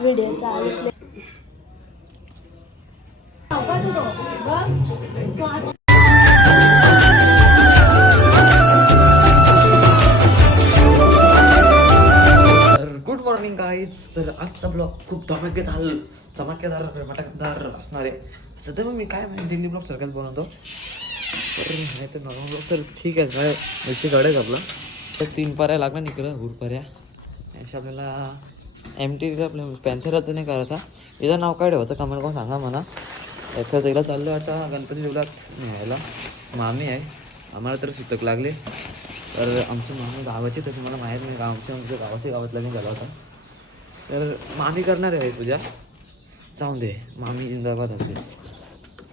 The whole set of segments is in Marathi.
व्हिडिओ चालत गुड मॉर्निंग गाईज तर आजचा ब्लॉग खूप धमाकेदार धमाकेदार मटकदार असणार आहे. सध्या मग मी काय म्हणजे दिल्ली ब्लॉग सारखाच बनवतो. नाही तर नॉर्मल ब्लॉग तर ठीक आहे काय विषय आपला. तर तीन पर्या लागला इकडं हुरपर्या पर्या आपल्याला एम टी आपल्या पॅन्थर नाही करायचा. याचं नाव काय ठेवायचं कमेंट करून सांगा मला. एका जायला चाललो आता गणपती देवळात न्यायला. मामी आहे. आम्हाला तर सुतक लागले. तर आमचं मामी गावाचे तशी मला माहीत नाही गावचे आमच्या गावाच्या गावातला नाही गेला होता. तर मामी करणार आहे पूजा. जाऊन दे. मामी इंद्राबाद असेल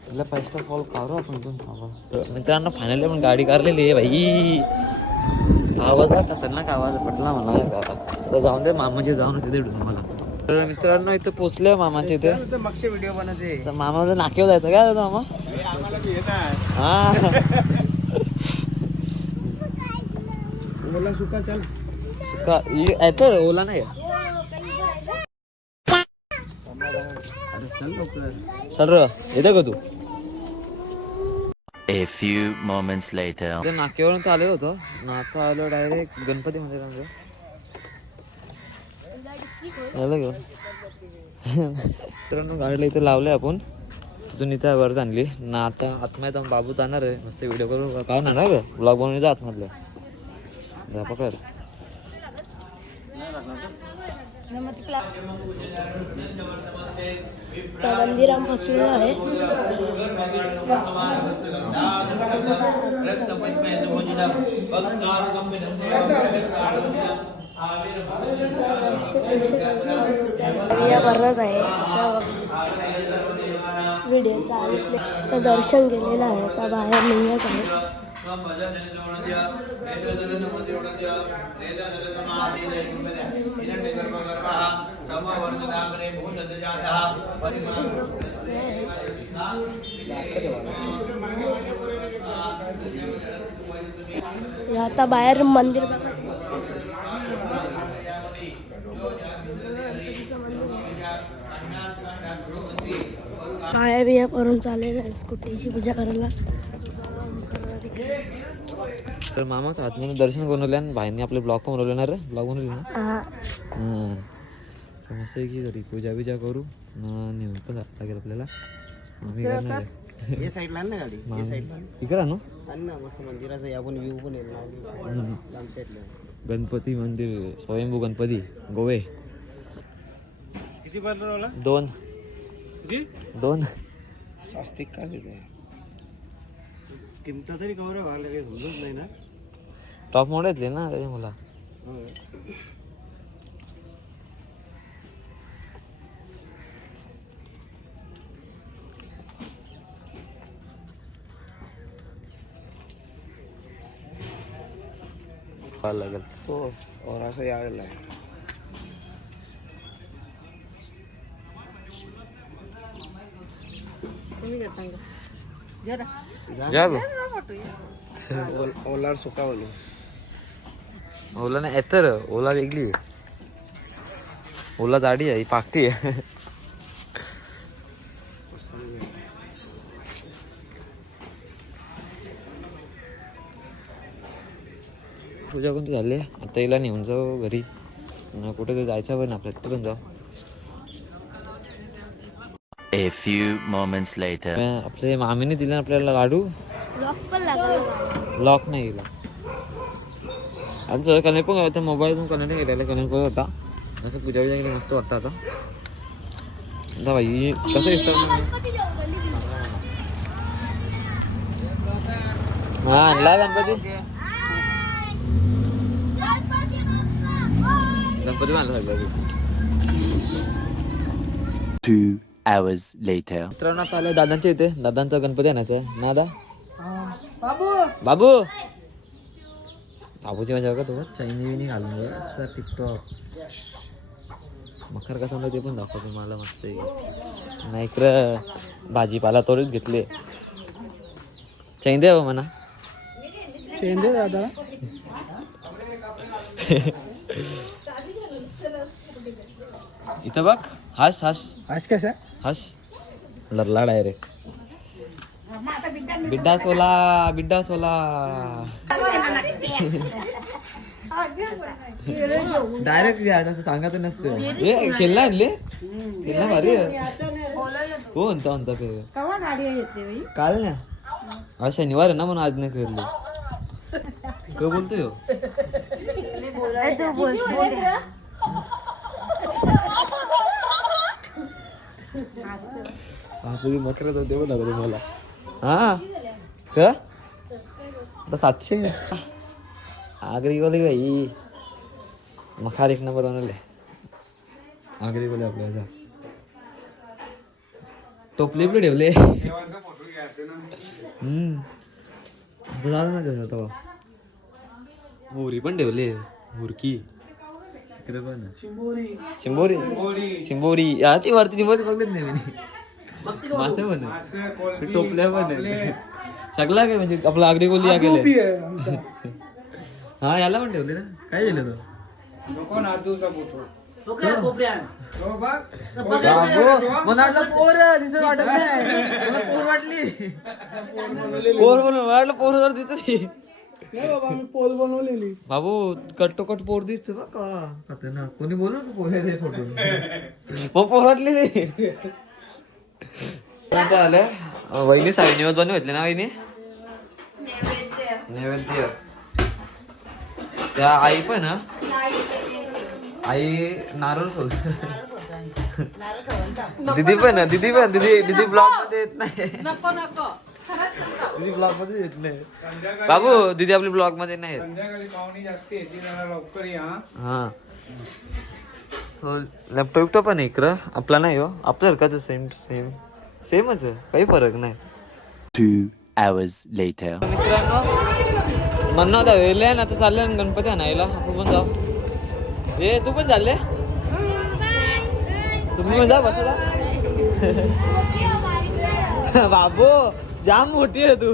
तिला पैसा फॉल करू आपण इथून तर मित्रांनो फायनली पण गाडी काढलेली आहे भाई. आवाज बघ खतरनाक आवाज पटला मला जाऊन दे मामाचे जाऊन होते तिथे मला. तर मित्रांनो इथं पोचले मामाच्या इथे. मागचे व्हिडिओ बनवते. मामाला नाकेव जायचं काय मामा? हा. मला सुका चल. का येतो ओला नाही? सर येतं का तू? A few moments later. ते नाक्यावरून तर आलेलो होतो. नाका आलो डायरेक्ट गणपती मंदिरामध्ये आलं घेऊन मित्रांनो गाडीला इथे लावले आपण. तिथून इथं वरत आणली. ना आता आत्मा येतो बाबू जाणार आहे. मस्त व्हिडिओ करून काय ना ग? ब्लॉग बनवून जा आतमधलं. जा पकड. त्या मंदिरात आहे. या भरत आहे. व्हिडिओ चालत तर दर्शन गेलेलं आहे. त्या बाहेर निघत आहे. हे आता बाहेर मंदिर पाया बिया करून चालेल आहे स्कूटीची पूजा करायला तर मामाचं आतमध्ये दर्शन बनवले आणि भाईंनी आपले ब्लॉग पण बनवले ना रे? ब्लॉग बनवले ना? हा. मस्त आहे की घरी? पूजा बिजा करू न नेऊन पण लागेल आपल्याला. आम्ही करणार आहे. हे साईडला आण ना गाडी. हे साईडला आण. इकडं आणू आण ना मस्त मंदिराचं या पण व्ह्यू येईल गणपती मंदिर स्वयंभू गणपती गोवे. किती दोन. दोन. स्वस्तिक का किमत तरी कवर व्हायला काही होतच नाही ना. टॉप मोड येतले ना त्याच्या मला. लागेल. हो और असं यायला आहे जा बघ. ओल- ओलार सुका ओले ओला नाही येतं रे ओला वेगळी ओला जाडी आहे ही पाकटी आहे. पूजा कोणती झाली आता हिला नेऊन जाऊ घरी. न कुठे तरी जायचं पण आपल्याला तिथे पण जाऊ. A few moments later. आपले मामीने दिले ना आपल्याला लाडू। लॉक पण लागला लॉक नाही गेला आमचं कनेक्ट पण होता मोबाईल पण कनेक्ट केलेला कनेक्ट करत होता। जसं पूजा बिजा केली मस्त वाटतं आता आता भाई कसं दिसतं हा आणला गणपती। गणपती बांधला सगळं Two hours later. मित्रांनो आता आलं दादांच्या इथे. दादांचा गणपती आणायचा आहे. ना दादा बाबू! बाबू! बाबूची माझ्या बघा तो चायनी बिनी घालून. असा टिकटॉक मखर कसा म्हणतो ते पण दाखवतो मला मस्त आहे. नाही इकडं भाजीपाला तोडून घेतले. चैन दे बाबा म्हणा. चेंदे दादा. इथं बघ. हस हस. आज कसा? हस. लरला डायरेक्ट बिड्डा सोला बिड्डा सोला. डायरेक्ट असं सांगत नसतं. हे खेळला आणले? खेळला भारी. हो म्हणता म्हणता ते काल ना. आज शनिवार आहे ना म्हणून आज नाही फिरलो काय बोलतोय हो? तू बोलशील हा तुम्ही मकरच होते बघा तुम्हाला. हा? का? आता सातशे आगरी बोली बाई. मखार एक नंबर बनवले आगरी बोले आपल्याला टोपले पण ठेवले? हम्म. झालं ना त्याचं तेव्हा मोरी पण ठेवले मुरकी. पण शिंबोरी शिंबोरी हा ती वरती ती वरती बघत नाही मी मासे पण टोपल्या पण आहे. सगळा काय म्हणजे आपला आगरी कोली या गेले हा याला पण ठेवले ना काय झालं तो बाबू, मला वाटलं पोर दिसत वाटत नाही मला पोर वाटली पोर म्हणून वाटलं पोर पोल बनवलेली. बाबू कट टू कट पोर दिसते बा का ना कोणी बोलू का पोर? आहे फोटो. मग पोर वाटली नाही आलं? वहिनी साडी निवड बनवून घेतली ना वहिनी? नैवेद्य. त्या आई पण ना आई नारळ सोड दीदी पण ना दीदी पण दीदी दीदी ब्लॉगमध्ये येत नाही. दीदी ब्लॉगमध्ये येत नाही. बाबू दीदी आपली ब्लॉगमध्ये नाही येत. संध्याकाळी पाहुणी जास्त येते जरा लवकर या. हा. सो लॅपटॉप तो पण आहे इकडं? आपला नाही हो. आपल्यासारखाच सेम सेम सेमच आहे. काही फरक नाही. Two hours later. मित्रांनो म्हणणं होता वेळले ना आता चालले ना गणपती आणायला. आपण पण जाऊ. हे तू पण चालले? तुम्ही पण जा बसा बाबू जाम मोठी आहे तू.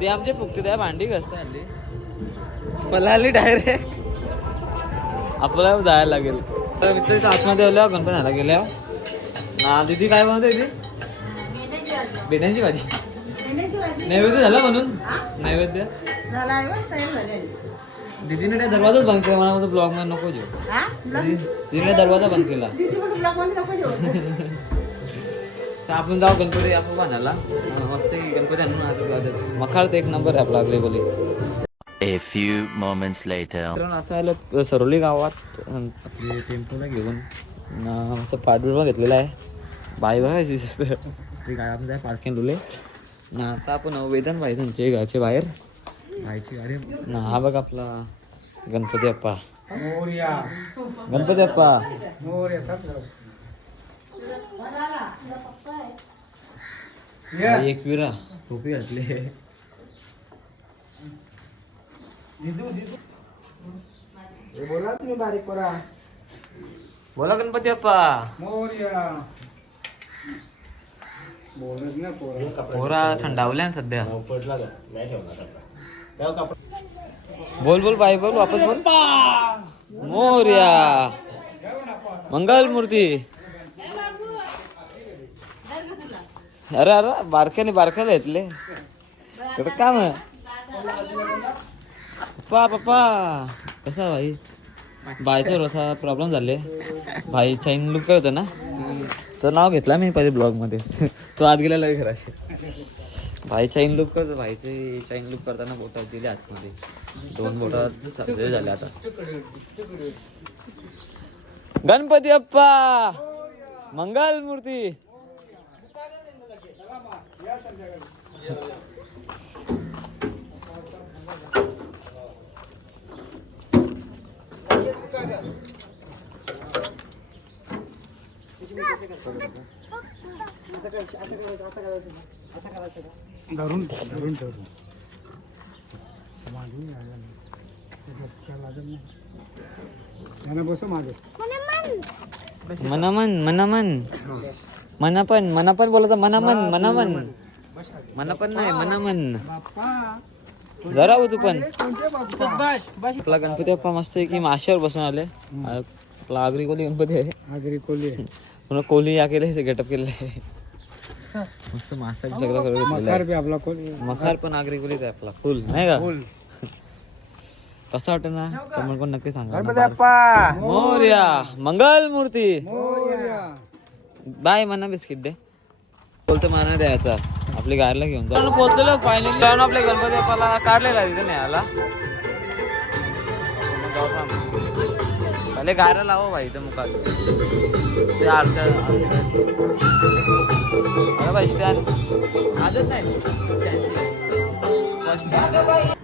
ते आमचे फुकटे त्या भांडी घसते आली मला आली डायरेक्ट आपल्याला जायला लागेल. तर मित्र इथं आतमध्ये आल्या गणपती आणायला गेल्या ना दीदी काय बनवते दीदी? बेड्यांची भाजी. नैवेद्य झाला म्हणून नैवेद्य? दीदीने त्या दरवाजाच बंद केला मला ब्लॉगमध्ये नको जेव. दीदीने दरवाजा बंद केला. तर आपण जाऊ गणपती आपण बांधायला अं, मस्त गणपती आणून आज- मखार तर एक नंबर आहे आपला अगले बोली A few moments later. आता आलो सरोली गावात. आपली टेम्पोला घेऊन. ना मस्त पाठबुडवा घेतलेला आहे. बाई बघायची. ते काय आपण पार्किंग डुले. ना आता आपण वेदन भाई त्यांचे घरचे बाहेर. भाईची गाडी. ना हा बघ आपला गणपती अप्पा. मोर्या. गणपती अप्पा. एक विरा. टोपी घातली. बोला तुम्ही बारीक पडा बोला गणपती अप्पा मोर्या. बोलत ना पोरा. पोरा थंडावल्या ना सध्या. बोल बोल बाई बोल वापस बोल. मोर्या. मंगल मूर्ती अरे अरे बारक्याने बारक्याला घेतले. इकडे काम आहे पप्पा पप्पा. कसा भाई? बायचा थोडासा प्रॉब्लेम झाले. भाई चाईन लुक करतो ना. तो नाव घेतला मी पहिले ब्लॉगमध्ये. तो आत गेला लय घराचे भाई चाईन लुक करतो. भाईचे चाईन लुक करताना बोटात दिले आतमध्ये. दोन बोटात चालले झाले आता. गणपती अप्पा! मंगल मूर्ती! धरून धरून ठेवतो बस माझं मनामन. मनामन मनापण मनापण बोलत मनामन मनामन. मनापण नाही मनामन. बाप्पा. जरा हो तू पण आपला गणपती बाप्पा मस्त आहे की माशावर बसून आले आपला आगरी कोली गणपती आहे. आगरी कोली पुन्हा कोली या केले गेटअप केलेलं आहे. मस्त माशाचं सगळं करून ठेवलंय. मखार बी आपला कोली मखार पण आगरी कोलीच आहे आपला. फुल नाही का? कसं वाटत ना? कमेंट पण नक्की सांगा. मोर्या! मंगल मूर्ती! बाय म्हणा बिस्किट दे. बोलतो मला द्यायचा. आपली गाडीला घेऊन जाऊन पोहोचलेलो फायनली जाऊन आपल्या गणपती बाप्पाला काढलेला तिथे न्यायला. आला पहिले गायला लावा भाई इथं मुखात. ते आरच्या अरे बाई स्टँड आजच नाही.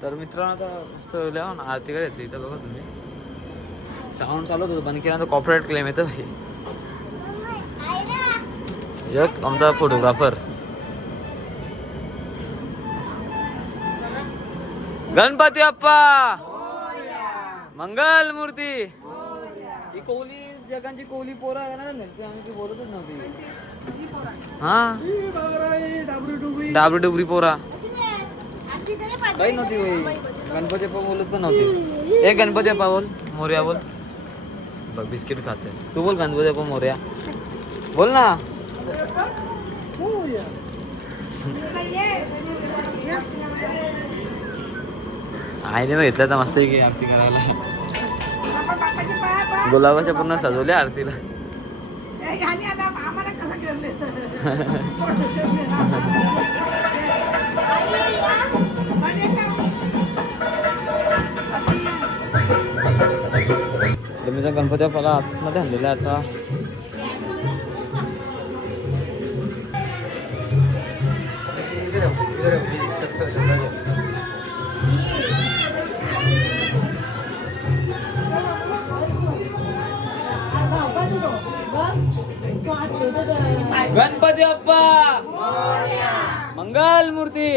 तर मित्रांनो आता मस्त लिहा आरती करायची इथं बघा तुम्ही. साऊंड चालवत होतं पण केला कॉपरेट क्लेम येतं भाई. एक आमचा फोटोग्राफर गणपती बाप्पा! मंगल मूर्ती! ही कोहली जगांची कोहली पोरं आहे ना ती आमची बोलतच नव्हती. हा? डाबरी डुबरी पोरा. काही नव्हती होई गणपती बाप्पा बोलत पण नव्हती. ए गणपती बाप्पा बोल. मोर्या बोल. बघ बिस्किट खाते. तू बोल गणपती बाप्पा मोर्या. बोल ना. आईने मग घेतलं तर मस्त की आरती करायला. गुलाबाच्या पूर्ण सजवले आरतीला. तर मी तर गणपती आतमध्ये हल्लेला आहे आता. बाप्पा मंगल मूर्ती.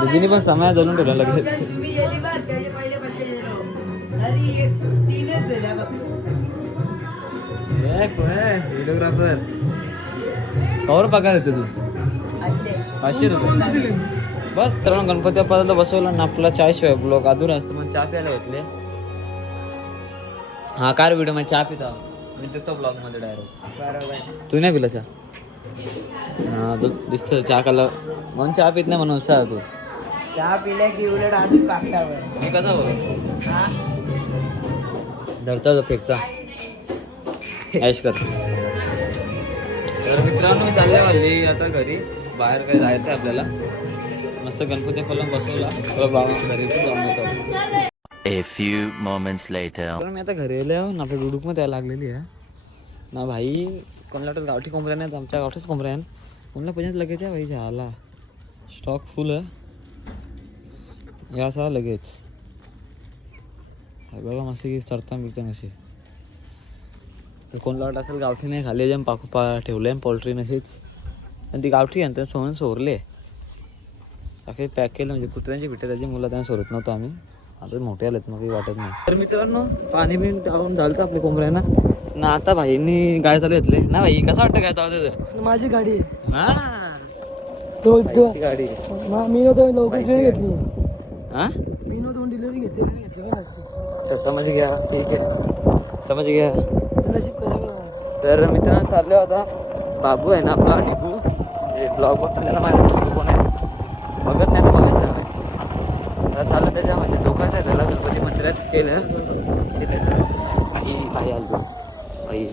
दीदीने पण समय धरून ठेवला लगेच. व्हिडिओग्राफर कवर पगार येतो तू? पाचशे रुपये. बस मग गणपती बाप्पाला बसवला ना आपला चाय शिवाय ब्लॉग. अधूर असतो मग चहा प्यायला घेतले. हा कार व्हिडिओमध्ये चहा पिता. मी देतो ब्लॉगमध्ये डायरेक्ट बरोबर तू नाही पिला चहा? हा तू दिसतो चहा खाल्ला म्हणून चहा पित नाही म्हणून असं तू. चहा पिल्या की उलट अजून कागदावर मी कसा बोल? धरता जो फेकचा. ऐश कर. तर मित्रांनो मी चालले वाली आता घरी. बाहेर काय जायचं आपल्याला. मस्त गणपती फलन बसवला. तर बाबा घरी पण जाऊन A few moments later. तर मी आता घरी आले आहो ना आपल्या डुडूकमध्ये यायला लागलेली आहे. ना भाई कोणाला वाटत गावठी कोंबड्या नाहीत आमच्या गावठीच कोंबड्या आहेत. कोणाला पाहिजे लगेच आहे भाई झाला. स्टॉक फुल आहे. या असा लगेच. हे बघा मस्त की चरता बिरता कशी तर कोणाला वाटत असेल गावठी नाही खाली जाऊन पाकू पा ठेवले पोल्ट्री नशीच. आणि ती गावठी आहे ना ते सोडून सोरले. काही पॅक केलं म्हणजे कुत्र्यांची भेटे त्याची मुलं त्यांना सोडत नव्हतं आम्ही. आता मोठे आलेत मग काही वाटत नाही. तर मित्रांनो पाणी बिन टाकून झालं आपल्या कोंबड्यांना ना आता भाईंनी गाय चालू घेतले. ना भाई कसं वाटतं काय चालू माझी गाडी आहे. हा. गाडी मी लवकर घेतली. हा? मी डिलिव्हरी घेतली समज घ्या. ठीक आहे. समज घ्या. तर मित्रांनो चालले होता बाबू आहे ना आपला डिबू ब्लॉग बघतो त्याला माहिती बघत नाही तर बघत आता चाललं त्याच्या म्हणजे धोकाच आहे त्याला गणपती मंदिरात केलं. की त्याचं काही भाई आलतो भाई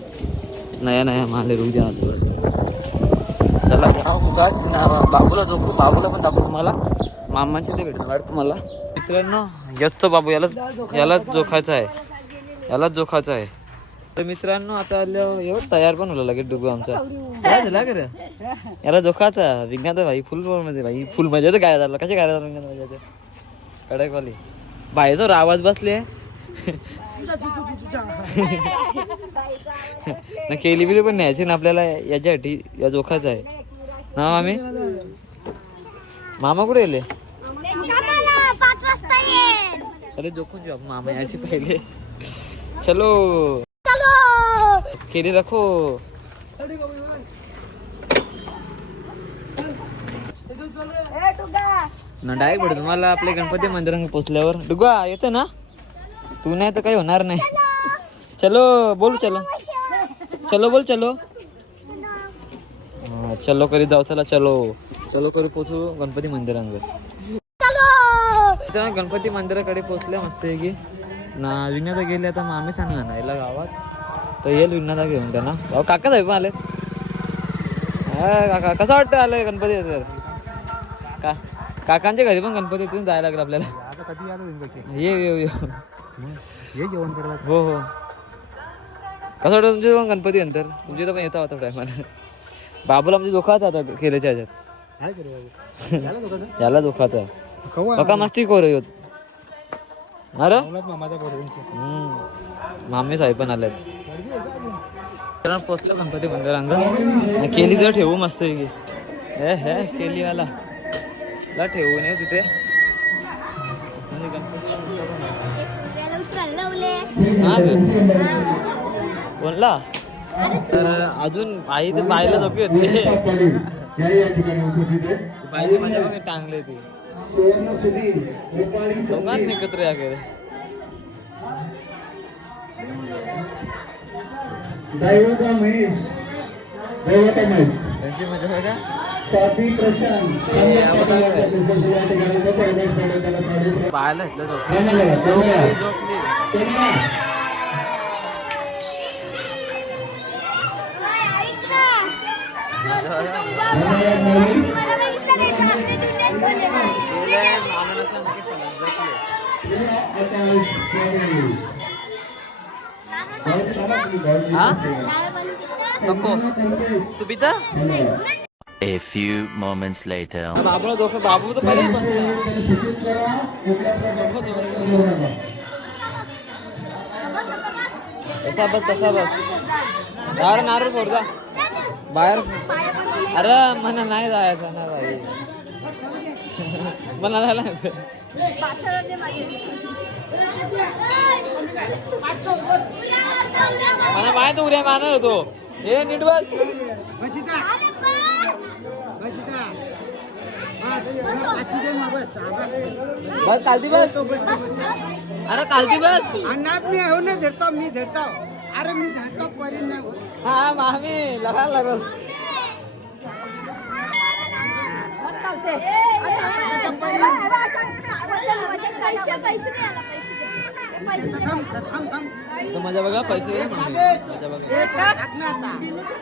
नया नया माले रुजा आलतो चला जाऊ उगाच ना बाबूला झोपू. बाबूला पण दाखवू तुम्हाला. मामांचे ते भेटणार वाटतं तुम्हाला. मित्रांनो यच बाबू. यालाच यालाच जोखायचा आहे. यालाच जोखायचा आहे. तर मित्रांनो आता आल्यावर एवढं तयार पण होलं लगेच डुबू आमचा. काय झाला का रे याला जोखाचा विज्ञान भाई फुलमध्ये भाई फुल मजा तर काय झालं कसे काय झालं विज्ञान मजा कडकवाली. बाहेरचा आवाज बसले. ना केली बिली पण न्यायची ना आपल्याला याच्यासाठी या जोखाचा आहे. ना मामी? मामा कुठे गेले? अरे जोखून जाऊ आपण मामा यायचे पहिले. चलो. केली रखो ना डायरेक्ट भेटतो तुम्हाला आपल्या गणपती मंदिरांना पोचल्यावर. डुगा येतो ना? तू नाही तर काही होणार नाही. चलो बोल चलो. चलो बोल चलो. हा, चलो करीत जाऊ चला चलो. चलो करू पोचू गणपती मंदिरांवर गणपती मंदिराकडे पोचले मस्त आहे की. ना विण्यात गेले आता मामी सांगा ना गावात. तर येईल विज्ञाता घेऊन त्यांना. भाऊ काका साहेब आले काका कसं वाटतं आलं गणपती तर? का काकांच्या घरी पण गणपती येथून जायला लागलं आपल्याला. ये ये ये. जेवण करायला. हो हो. कसं वाटतं तुमचे पण गणपती नंतर तुमचे तर पण येता होता टायमाला. बाबूला आमच्या दुखाचा आता केल्याच्या ह्याच्यात. याला दुखाचा बघा मस्ती करू येत अरे. मामी साहेब पण आल्यात त्याला पोचलो गणपती मंदिरांग केली तर ठेवू मस्त की हे हे केली वाला ला ठेवू नये तिथे. म्हणजे गणपती. बोलला तर अजून आई तर बायला झोपी होते बायची माझ्या बघ टांगले ती. दोघांनी एकत्र या केले दैवता महेश दैवता महेश स्वाती प्रशांत हे आपण या हा? नको. तू पिता. A few moments later. बाबूला धोका बाबू तर पहिले तसा बस तसा बस. नारळ नारळ फोडजा बाहेर अरे मला नाही जायचं ना भाई मला झाला मला माहीत उड्या मारणार होतो. हे नीट बस. बस कालती बस अरे कालती बस. मी हो ना धरतो मी धरतो अरे मी धरतो परी नाही. हा मामी लगा लागल तर माझ्या बघा पैसे माझ्या बघा.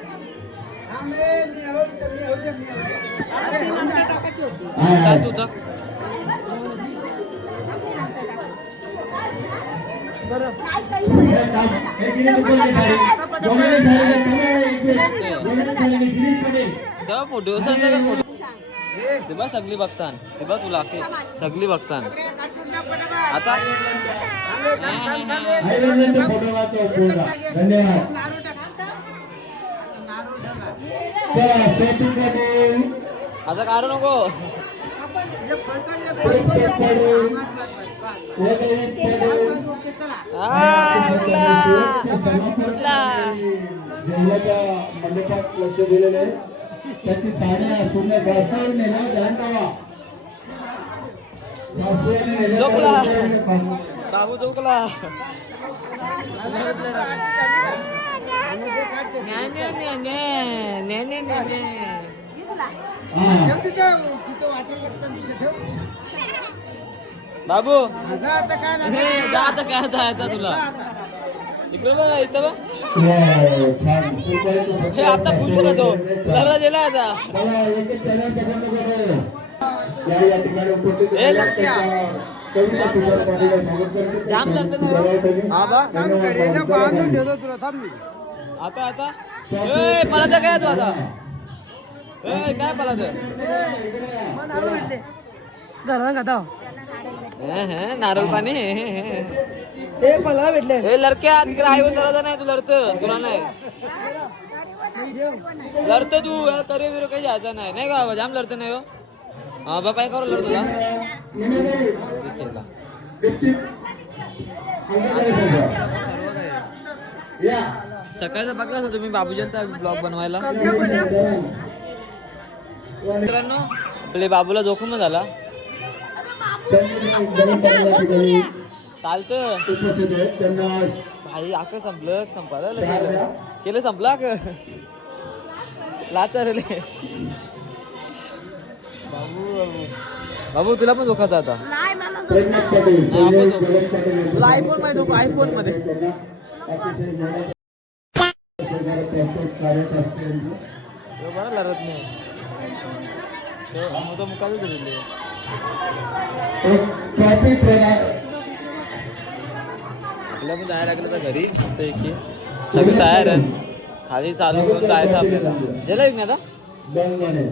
फोटो ते बघ सगळी बघतान. ते बघ तुला सगळी बघतान. आता धन्यवाद आता काढू नको. हा, मंडपात लक्ष दिलेलं आहे त्याची साड्या पूर्ण जास्त ध्यान ठेवा झोपला. बाबू झोपला. बाबू. आता काय नाही. आता काय तुला. इकडे बघा इथं बघ. हे आता खुश तो घरला दिला आता. या ठिकाणी उपस्थित. कविता पाटील स्वागत करते. आता आता काय तू आता? नारळ पाणी हे, हे, हे. हे लडक्या तिकडे आई उतरायचा नाही तू लढत. तुला नाही. लढत तू करे बिरो काही जायचं नाही. नाही का बाबा जाम लढत नाही हो? हा बाबा काय करू लढतो सकाळचा बघला होता तुम्ही बाबूजांचा ब्लॉग बनवायला? मित्रांनो आपले बाबूला जोखम झाला. चालतं. भाई आक संपलं. संपायला. केलं संपलं आक? लाचारले बाबू बाबू बाबू तुला पण जोखाचा आता? नाही तुला आयफोन आयफोनमध्ये बरा लढत नाही. मोठा दिलेले पण जायला लागलं तर घरी सगळी तयार आहे खाली चालू करून जायचं आपल्याला. गेला एक आता? गंगणे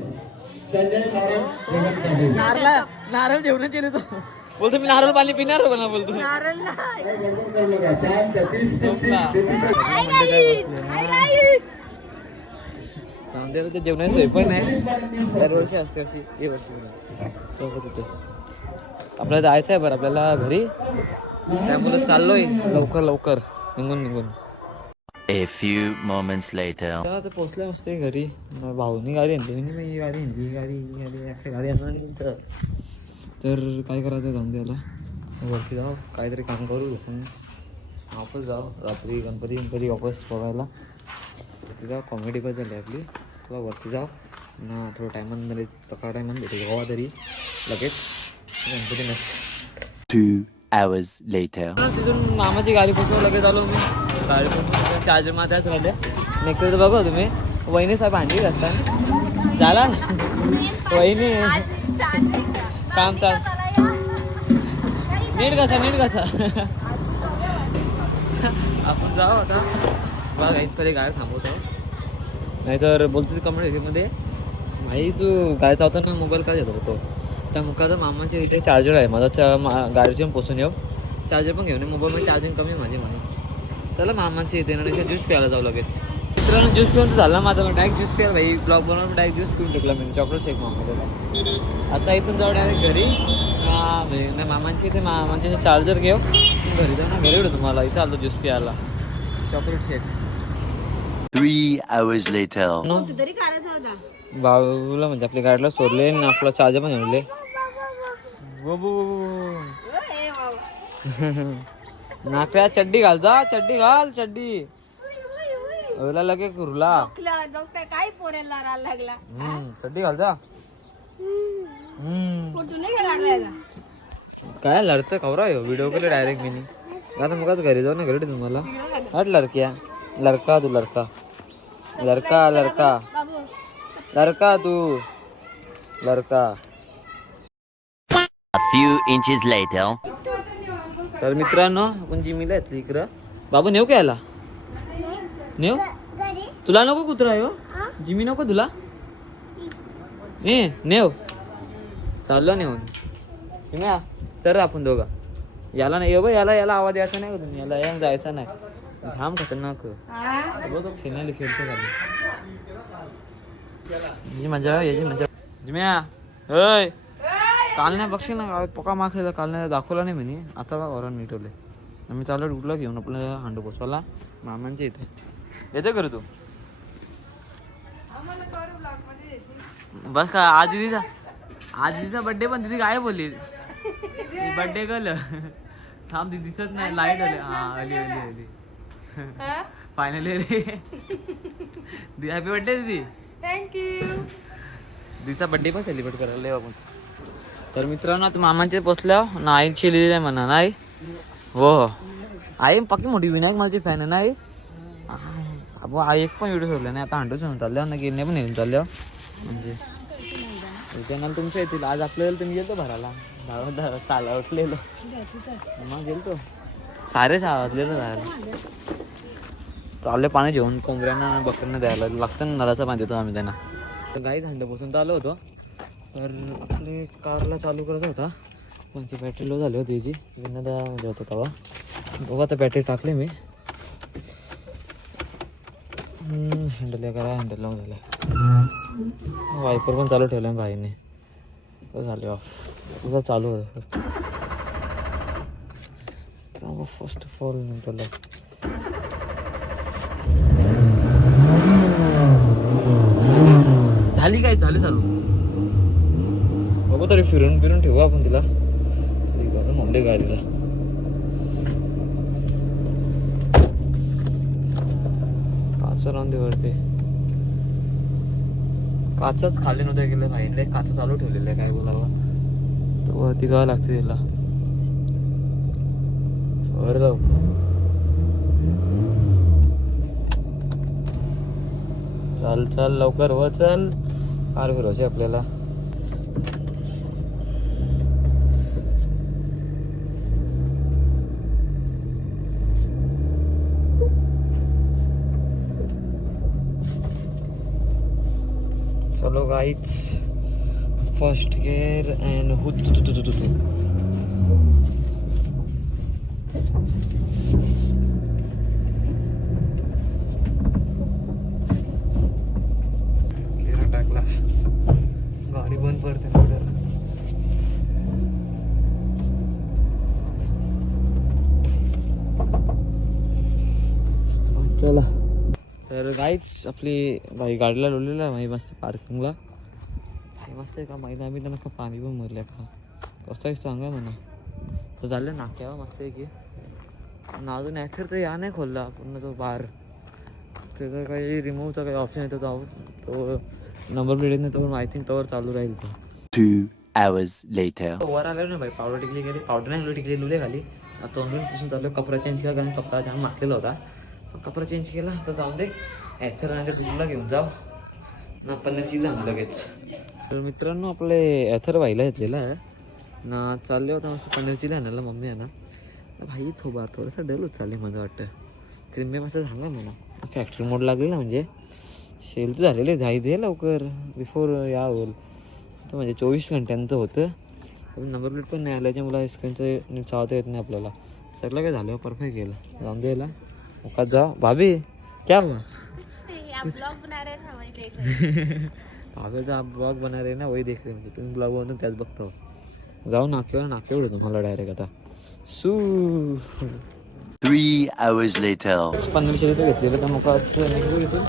संजय नारळ नारळ जेवण केले तो. बोलतो मी नारळ पाणी पिणार हो ना बोलतो. नारळ ते जेवणाची सोय पण नाही दरवर्षी असते अशी हे वर्षी. सोबत होते आपल्याला जायचं आहे बरं आपल्याला घरी. त्यामुळे चाललोय लवकर लवकर. निघून निघून. A few moments later. तेव्हा ते पोचले मस्त घरी भाऊनी गाडी आणली मी ही गाडी आणली गाडी गाडी अख्खी गाडी आणून तर काय करायचं जाऊन द्यायला वरती जाऊ काहीतरी काम करू आपण वापस जाऊ रात्री गणपती गणपती वापस बघायला तिथे जाऊ कॉमेडी पण झाली आपली तुला वरती जाऊ ना थोडं टायमानंतर तका टायमान भेटेल गोवा तरी लगेच गणपती नसतं Two hours later. तिथून मामाची गाडी पोचवून लगेच आलो मी गाडी पोचवून चार्जर माझ्याच राहिले. नेक्स्ट तर बघा तुम्ही. वहिनी साहेब भांडी घासतात. झाला? वहिनी. काम चाल नीट कसा नीट कसा आपण जाऊ आता. बघा इथपर्यंत गाडी थांबवतो. नाहीतर बोलतो कमेंटमध्ये. भाई तू गाडी का मोबाईल का देतो तो. त्या मुखाचा मामाचे इथे चार्जर आहे. माझा चा मा गाडीचे पण पोचून येऊ. चार्जर पण घेऊन मोबाईलमध्ये चार्जिंग कमी आहे माझी म्हणे. चला मामाच्या इथे ना ज्यूस प्यायला जाऊ लगेच. मित्रांनो ज्यूस पिऊन तर झाला माझा डायरेक्ट ज्यूस प्यायला भाई. ब्लॉग बनवून डायरेक्ट ज्यूस पिऊन टाकला मी. चॉकलेट शेक मामा आता इथून जाऊ डायरेक्ट घरी. नाही मामांची इथे मामांचे चार्जर घेऊ. घरी जाऊ ना घरी भेटू तुम्हाला. इथं आलो ज्यूस प्यायला. Chocolate shake Three hours later. तू तरी करायचा होता. बाबूला म्हणजे आपल्या गाडीला सोडले आणि आपला चार्जर पण घेऊन ए बाबा. नाकड्या चड्डी घाल जा चड्डी घाल चड्डी. ओला लगे कुरला. काय पोरेला राहायला लागला? हम्म चड्डी घाल जा. काय लढतं खबरा हो व्हिडिओ केले डायरेक्ट मी आता मग आता घरी जाऊ ना घरी तुम्हाला. हट लडक्या. लडका तू लडका. लडका लडका. लडका तू. लडका. A few inches later. तर मित्रांनो आपण जिमीला येतलो इकडं. बाबू नेऊ काय याला? नेऊ? तुला नको कुत्रा हो? जिमी नको तुला. ए नेव चाललो नेऊन. जिम्या चल आपण दोघं. याला नाही बघ याला याला आवाज द्यायचा नाही तुम्ही याला या जायचा नाही. झाम खतरनाक. बघ खेळण्याला खेळतो खाली. मजा याची मजा. जिम्या होय काल नाही बघशील ना पका मागलेला काल नाही दाखवला नाही म्हणे आता बघा वरण मिटवले आम्ही चालू उठलो घेऊन आपलं हांडू पोचवाला मामांच्या इथे. येते कर तू बस का आज दिदीचा आज दिदीचा बड्डे पण दिदी काय बोलली बड्डे कल थांब दिदी दिसत नाही लाइट आले. हा आली आली आली. फायनली आली हॅपी बड्डे दीदी थँक्यू दीदीचा बड्डे पण सेलिब्रेट करायला आपण तर मित्रांनो आता मामांचे पोचल्या हो. ना आईची लिहिली आहे म्हणा नाही? हो. आई पक्की मोठी विनायक माझी फॅन आहे नाही? अबो आई एक पण व्हिडिओ सोडला नाही. आता हांडूच घेऊन चालल्या हो. म्हणजे ना गिरणे पण येऊन चालल्या म्हणजे त्यानंतर तुमच्या येतील. आज आपल्याला तुम्ही गेलतो भराला धावा धावा चाला उठलेलो. मग गेलतो. सारे सावतलेलो झालं चालले पाणी घेऊन कोंबऱ्यांना बकऱ्यांना द्यायला लागतं ना नळाचं पाणी देतो आम्ही त्यांना. तर गाई बसून तर आलो होतो. तर आपली कारला चालू करत होता. पण ती बॅटरी लो झाली होती याची? विनोदा म्हणजे होतं तवा बघा आता बॅटरी टाकली मी. हँडल करा हँडल लावून झालं वायपर पण चालू ठेवलं भाईने. झाले ऑफ तुझा चालू होतं फर्स्ट ऑफ ऑल म्हणतो झाली काय? झाली चालू. बघू तरी फिरून फिरून ठेवू आपण तिला. तरी गरम होऊन दे गाडीला. काच राहून दे वरती. काचच खाली नव्हते गेले भाईने काच चालू ठेवलेलं आहे, काय बोलायला तर वरती जावं लागते तिला. वर जाऊ. चल चल लवकर व चल. कार फिरवायची आपल्याला. चलो गाईच फर्स्ट गेअर अँड हुत तु तु तु तु तु गेअर टाकला गाडी बंद पडते नंतर चला तर गाईच आपली भाई गाडीला लावलेलं आहे भाई मस्त पार्किंगला. भाई मस्त आहे का माहिती आम्ही त्यांना का पाणी पण भरलं का. कसं आहे सांगा म्हणा. तर झालं नाक्यावर मस्त आहे की अजून ॲक्सरचा या नाही खोलला पूर्ण तो बार. त्याचा काही रिमूव्हचा काही ऑप्शन येतो तो तो नंबर प्लेट नाही तो आय थिंक तोवर चालू राहील तो. Two hours later. वर आलं ना भाई पावडर टिकली गेली पावडर नाही टिकली लुले खाली. तोंडून पुसून चालू कपडा चेंज केला कारण कपडा जाम मागलेला होता. कपडा चेंज केला तर जाऊन दे. ॲथर आणि तुला घेऊन जाऊ. ना पन्नास जाऊ लगेच. तर मित्रांनो आपले ॲथर व्हायला घेतलेला आहे. ना चालले होता मस्त पन्नासची आणायला मम्मी आहे ना. भाई थोबा थोडंसं डलच चालले मला वाटतं. क्रिमे मस्त सांगा मला फॅक्टरी मोड लागली ना म्हणजे. सेल तर झालेले जाई दे लवकर. बिफोर या होईल. तर म्हणजे चोवीस घंट्यांचं होतं. पण नंबर प्लेट पण नाही आल्याच्या मला स्क्रीनचं नीट चावता येत नाही आपल्याला. सगळं काय झालं परफेक्ट गेलं जाऊन द्यायला. ओका जा. भाभी क्या भाभीचा ब्लॉग बना रहे ना वही देख रहे म्हणजे तुम्ही ब्लॉग बनवून त्याच बघतो. जाऊ नाकेवर नाकेवर तुम्हाला डायरेक्ट आता. सू. Three hours later. पंधराशे रुपये घेतलेले तर निघू इथून.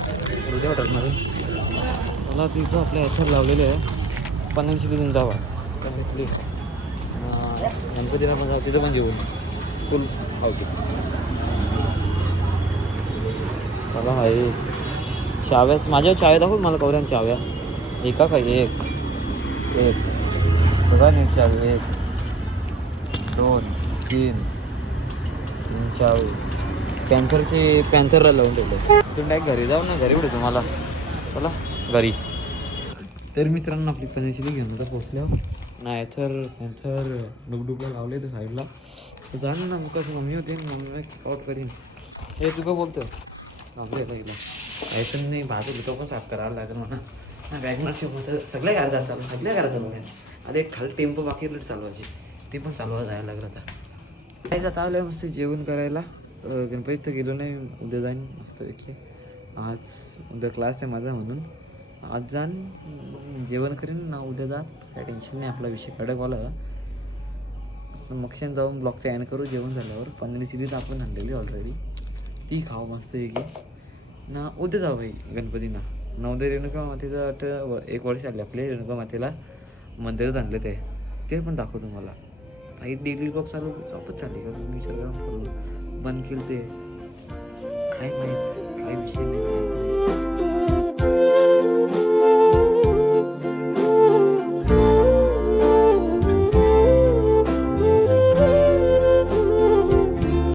उद्या वाटणार मला. तिथं आपल्या ह्याच्यात लावलेले आहे. पंधराशे रुपये जावा. पण घेतली गणपतीला जाऊ तिथं पण जेवून फुल ओके मला भाई चाव्याच माझ्या चाव्या दाखव मला कवऱ्यान चाव्या. एका का एक? एक. बघा नीट चावी एक दोन तीन तीन चावी. पॅन्थरची पॅन्थरला लावून ठेवले. तुम्ही डायरेक्ट घरी जाऊ ना घरी उडे तुम्हाला. चला घरी. तर मित्रांनो आपली पनीरची घेऊन आता पोचल्यावर नाही तर पॅन्थर डुकडुकला लावले तर साईडला जाण ना मग कसं मम्मी होती मम्मी आउट करीन. हे तुका बोलतो लावले आता गेला नाही बाजूला तो पण साफ करायला लागेल म्हणा ना बॅगनरची मस्त सगळ्या गाड्या चालू सगळ्या गाड्या चालू आहे आता एक खाली टेम्पो बाकी लेट चालवायची. ती पण चालवायला जायला लागलं आता. काय जाता आलं मस्त जेवण करायला. गणपती गणपतीत तर गेलो नाही उद्या जाईन मस्तपैकी आज उद्या क्लास आहे माझा म्हणून. आज जाण जेवण करीन ना उद्या जा काय टेन्शन नाही आपला विषय कडकवाला मग जाऊन ब्लॉकचं ॲड करू जेवण झाल्यावर. पनीर चिली तर आपण आणलेली ऑलरेडी ती खाऊ मस्त की ना उद्या जाऊ भाई गणपतींना. नवदे रेणुका मातेचं वाटतं एक वर्ष आले आपले रेणुका मातेला मंदिरात आणलं ते. ते पण दाखवतो तुम्हाला. काही डेली बॉक्स चालू चॉपच चालली का? मी सगळं करू बंद केलं ते. काय माहीत? काय विषय नाही.